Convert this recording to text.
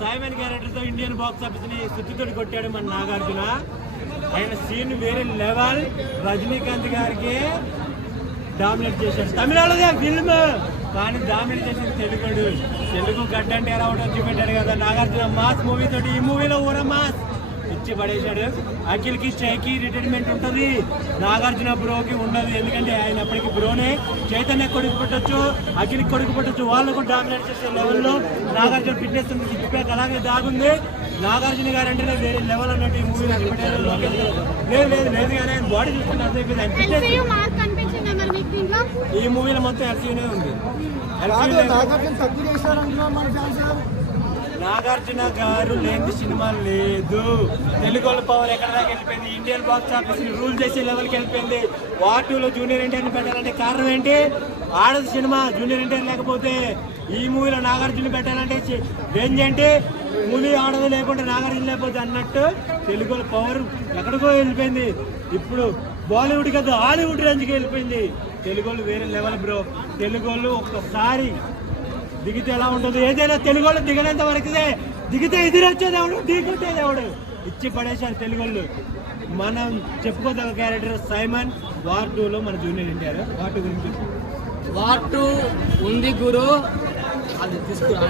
Simon character తో Indian box office ని సుత్తితోటి కొట్టాడు మన నాగార్జున. ఆయన సీన్ వేరే లెవెల్. రజనీకాంత్ గారికి డామినేట్ చేశాడు. తమిళనాడుదే ఫిల్మ్ కానీ డామినేట్ చేసింది తెలుగు గడ్డ అంటే ఎలా ఉంటుందో చూపెట్టాడు కదా నాగార్జున. మాస్ మూవీ తోటి ఈ మూవీలో ఊర మాస్ ఇచ్చి పడేశాడు. అఖిల్ కి చైకి రిటైర్మెంట్ ఉంటుంది, నాగార్జున బ్రోకి ఉండదు. ఎందుకంటే ఆయన అప్పటికి బ్రోనే. చైతన్య కొడుకు పుట్టొచ్చు, అఖిల్కి కొడుకు పుట్టొచ్చు. వాళ్ళు కూడా డామినేట్ చేసే లెవెల్లో నాగార్జున ఫిట్నెస్ ఉంది, సిక్స్ ప్యాక్ అలాగే దాగుంది. నాగార్జున గారు అంటేనే వేరే లెవెల్ అన్నట్టు ఈ మూవీ లేదు కానీ ఆయన బాడీ చూసుకుంటే అర్థమైపోయింది. ఈ మూవీలో మొత్తం ఎల్సీనే ఉంది. నాగార్జున గారు లేని సినిమా లేదు. తెలుగు వాళ్ళ పవర్ ఎక్కడ దాకా వెళ్ళిపోయింది. ఇండియన్ బాక్స్ ఆఫీస్ రూల్ చేసే లెవెల్కి వెళ్ళిపోయింది. వార్ 2లో జూనియర్ ఎన్టీఆర్ని పెట్టాలంటే కారణం ఏంటి? ఆడది సినిమా. జూనియర్ ఎన్టీఆర్ లేకపోతే ఈ మూవీలో నాగార్జున పెట్టాలంటే రేంజ్ ఏంటి? మూవీ ఆడదు లేకుంటే నాగార్జున లేకపోతే అన్నట్టు తెలుగు వాళ్ళ పవర్ ఎక్కడికో వెళ్ళిపోయింది. ఇప్పుడు బాలీవుడ్ కదా హాలీవుడ్ రేంజ్కి వెళ్ళిపోయింది. తెలుగు వాళ్ళు వేరే లెవెల్ బ్రో. తెలుగు వాళ్ళు ఒక్కసారి దిగితే ఎలా ఉంటుంది? ఏదైనా తెలుగు వాళ్ళు దిగనంత వరకుదే. దిగితే ఎదురొచ్చేది ఎవడు, దిగొట్టేది ఎవడు. ఇచ్చి పడేశారు తెలుగు వాళ్ళు. మనం చెప్పుకోదగ్గ క్యారెక్టర్ సైమన్. వార్ 2లో మన జూనియర్ ఎన్టీఆర్. వార్ 2 గురించి వార్ 2 ఉంది గురు, అది తీసుకురా.